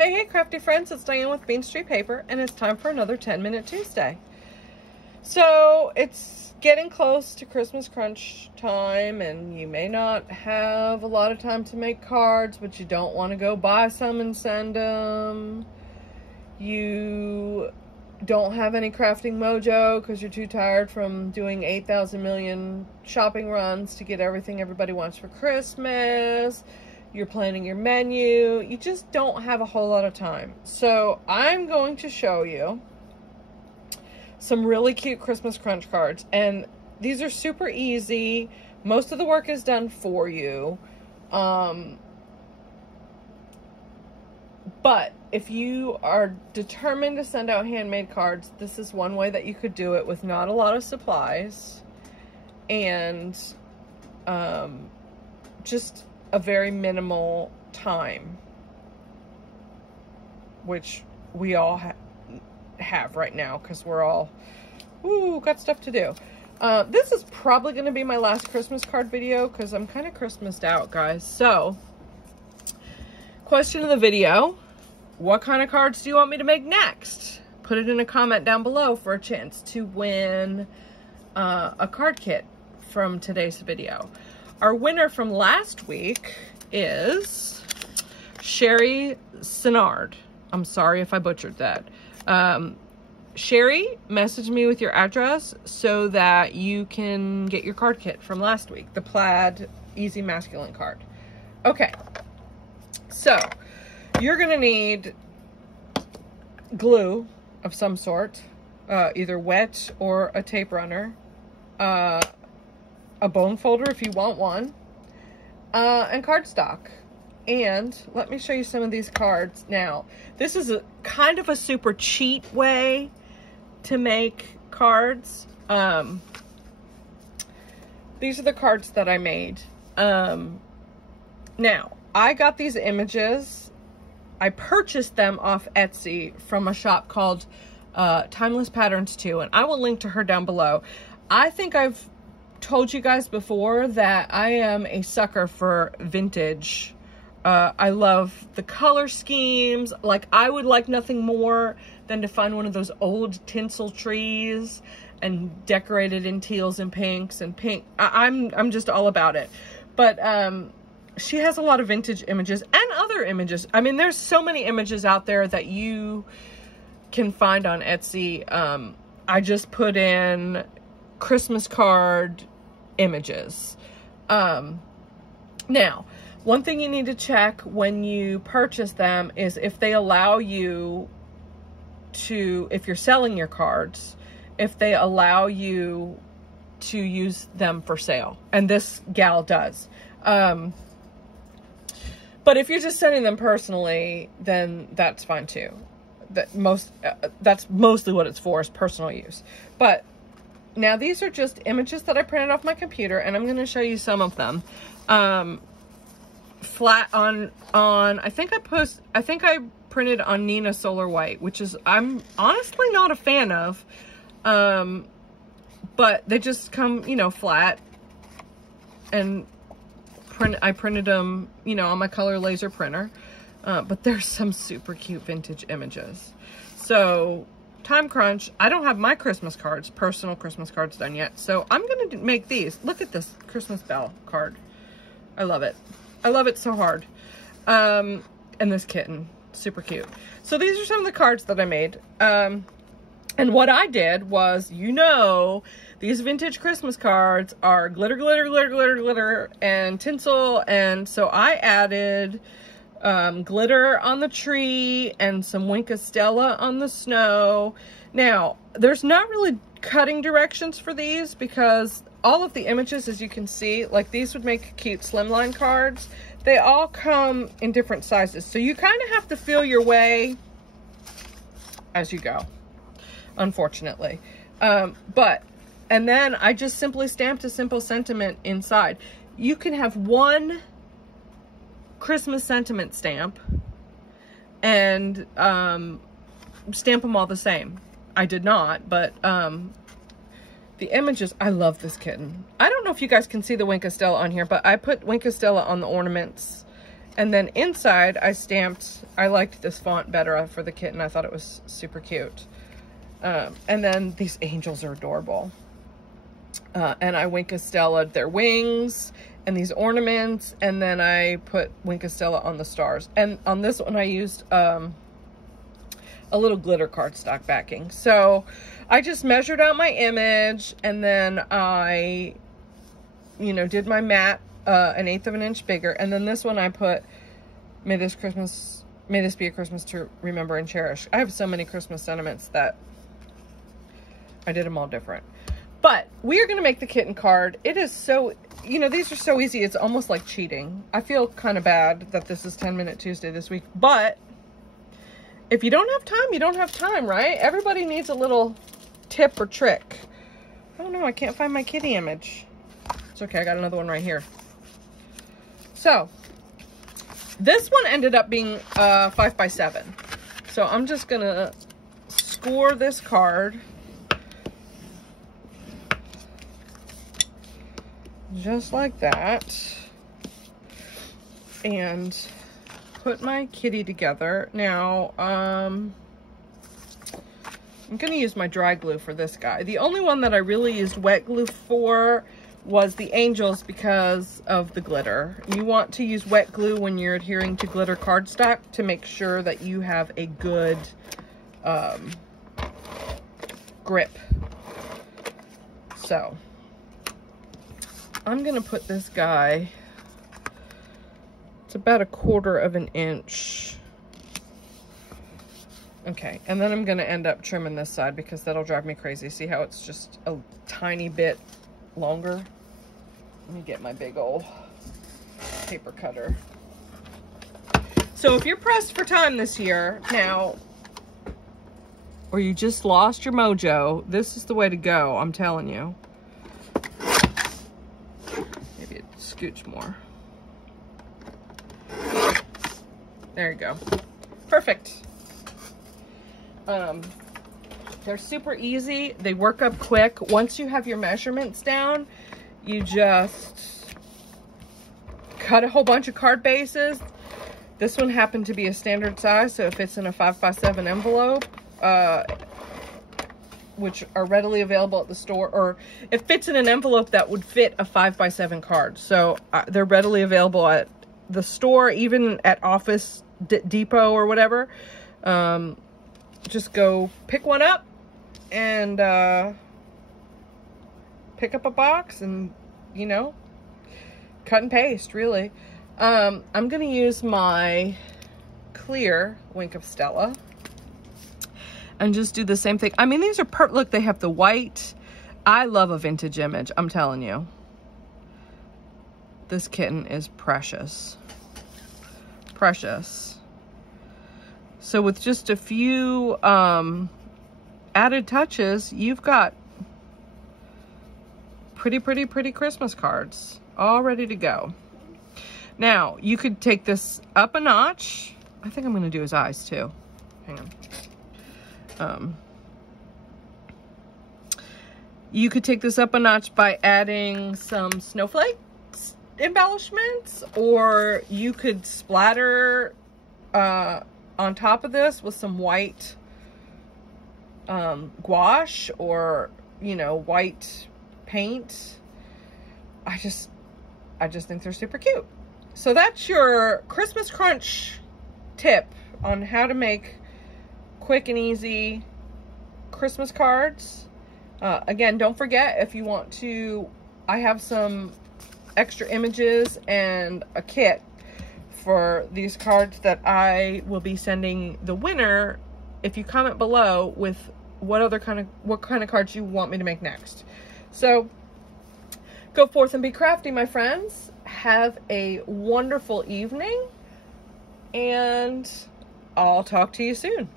Hey crafty friends, it's Diane with Bean Street Paper, and it's time for another 10-Minute Tuesday. So it's getting close to Christmas crunch time, and you may not have a lot of time to make cards, but you don't want to go buy some and send them. You don't have any crafting mojo because you're too tired from doing 8,000 million shopping runs to get everything everybody wants for Christmas. You're planning your menu. You just don't have a whole lot of time. So I'm going to show you some really cute Christmas crunch cards. And these are super easy. Most of the work is done for you. But if you are determined to send out handmade cards, this is one way that you could do it with not a lot of supplies. And just a very minimal time, which we all have right now because we're all got stuff to do. This is probably going to be my last Christmas card video because I'm kind of Christmased out, guys. So, question of the video: what kind of cards do you want me to make next? Put it in a comment down below for a chance to win a card kit from today's video. Our winner from last week is Sherry Sinard. I'm sorry if I butchered that. Sherry, message me with your address so that you can get your card kit from last week, the plaid easy masculine card. Okay, so you're gonna need glue of some sort, either wet or a tape runner, a bone folder if you want one, and cardstock. And let me show you some of these cards now. This is a kind of a super cheat way to make cards. These are the cards that I made. Now, I got these images. I purchased them off Etsy from a shop called TimelessPatterns2, and I will link to her down below. I think I've told you guys before that I am a sucker for vintage. I love the color schemes. Like, I would like nothing more than to find one of those old tinsel trees and decorate it in teals and pinks and pink. I'm just all about it. But she has a lot of vintage images and other images. I mean, there's so many images out there that you can find on Etsy. I just put in Christmas card images. Now, one thing you need to check when you purchase them is if they allow you to, if you're selling your cards, if they allow you to use them for sale. And this gal does. But if you're just sending them personally, then that's fine too. That's mostly what it's for, is personal use. But now these are just images that I printed off my computer, and I'm going to show you some of them. Flat on I think I printed on Nina Solar White, which is I'm honestly not a fan of. But they just come, you know, flat, and I printed them, you know, on my color laser printer. But there's some super cute vintage images. So, time crunch. I don't have my Christmas cards, personal Christmas cards done yet. So I'm going to make these. Look at this Christmas bell card. I love it. I love it so hard. And this kitten, super cute. So these are some of the cards that I made. And what I did was, you know, these vintage Christmas cards are glitter, glitter, glitter, glitter, glitter, and tinsel. And so I added glitter on the tree and some Wicker Stella on the snow. Now, there's not really cutting directions for these because all of the images, as you can see, like these would make cute slimline cards. They all come in different sizes. So you kind of have to feel your way as you go, unfortunately. And then I just simply stamped a simple sentiment inside. You can have one Christmas sentiment stamp and stamp them all the same. I did not, but the images, I love this kitten. I don't know if you guys can see the Wicker Stella on here, but I put Wicker Stella on the ornaments And then inside I stamped, I liked this font better for the kitten. I thought it was super cute. And then these angels are adorable. And I Wicker Stella their wings and these ornaments, and then I put Wicker Stella on the stars. And on this one I used a little glitter cardstock backing. So I just measured out my image, and then I, you know, did my mat 1/8 of an inch bigger. And then this one I put, may this be a Christmas to remember and cherish. I have so many Christmas sentiments that I did them all different. But we are going to make the kitten card. It is so, you know, these are so easy. It's almost like cheating. I feel kind of bad that this is 10-Minute Tuesday this week. But if you don't have time, you don't have time, right? Everybody needs a little tip or trick. Oh no, I can't find my kitty image. It's okay. I got another one right here. So this one ended up being 5x7. So I'm just going to score this card. Just like that, and put my kitty together. Now, I'm going to use my dry glue for this guy. The only one that I really used wet glue for was the angels because of the glitter. You want to use wet glue when you're adhering to glitter cardstock to make sure that you have a good grip. So I'm gonna put this guy, it's about 1/4 of an inch. Okay, and then I'm gonna end up trimming this side because that'll drive me crazy. See how it's just a tiny bit longer? Let me get my big old paper cutter. So if you're pressed for time this year now, or you just lost your mojo, this is the way to go, I'm telling you. Scooch more. There you go. Perfect. They're super easy. They work up quick. Once you have your measurements down, you just cut a whole bunch of card bases. This one happened to be a standard size, so it fits in a 5x7 envelope, which are readily available at the store, or it fits in an envelope that would fit a 5x7 card. So they're readily available at the store, even at Office Depot or whatever. Just go pick one up and pick up a box and, you know, cut and paste, really. I'm going to use my clear Wicker Stella and just do the same thing. I mean, these are look, they have the white. I love a vintage image, I'm telling you. This kitten is precious. Precious. So with just a few added touches, you've got pretty Christmas cards all ready to go. Now, you could take this up a notch. I think I'm going to do his eyes too. Hang on. You could take this up a notch by adding some snowflakes embellishments, or you could splatter on top of this with some white gouache, or, you know, white paint. I just think they're super cute. So that's your Christmas Crunch tip on how to make quick and easy Christmas cards. Again, don't forget, if you want to, I have some extra images and a kit for these cards that I will be sending the winner if you comment below with what kind of cards you want me to make next. So go forth and be crafty, my friends. Have a wonderful evening, and I'll talk to you soon.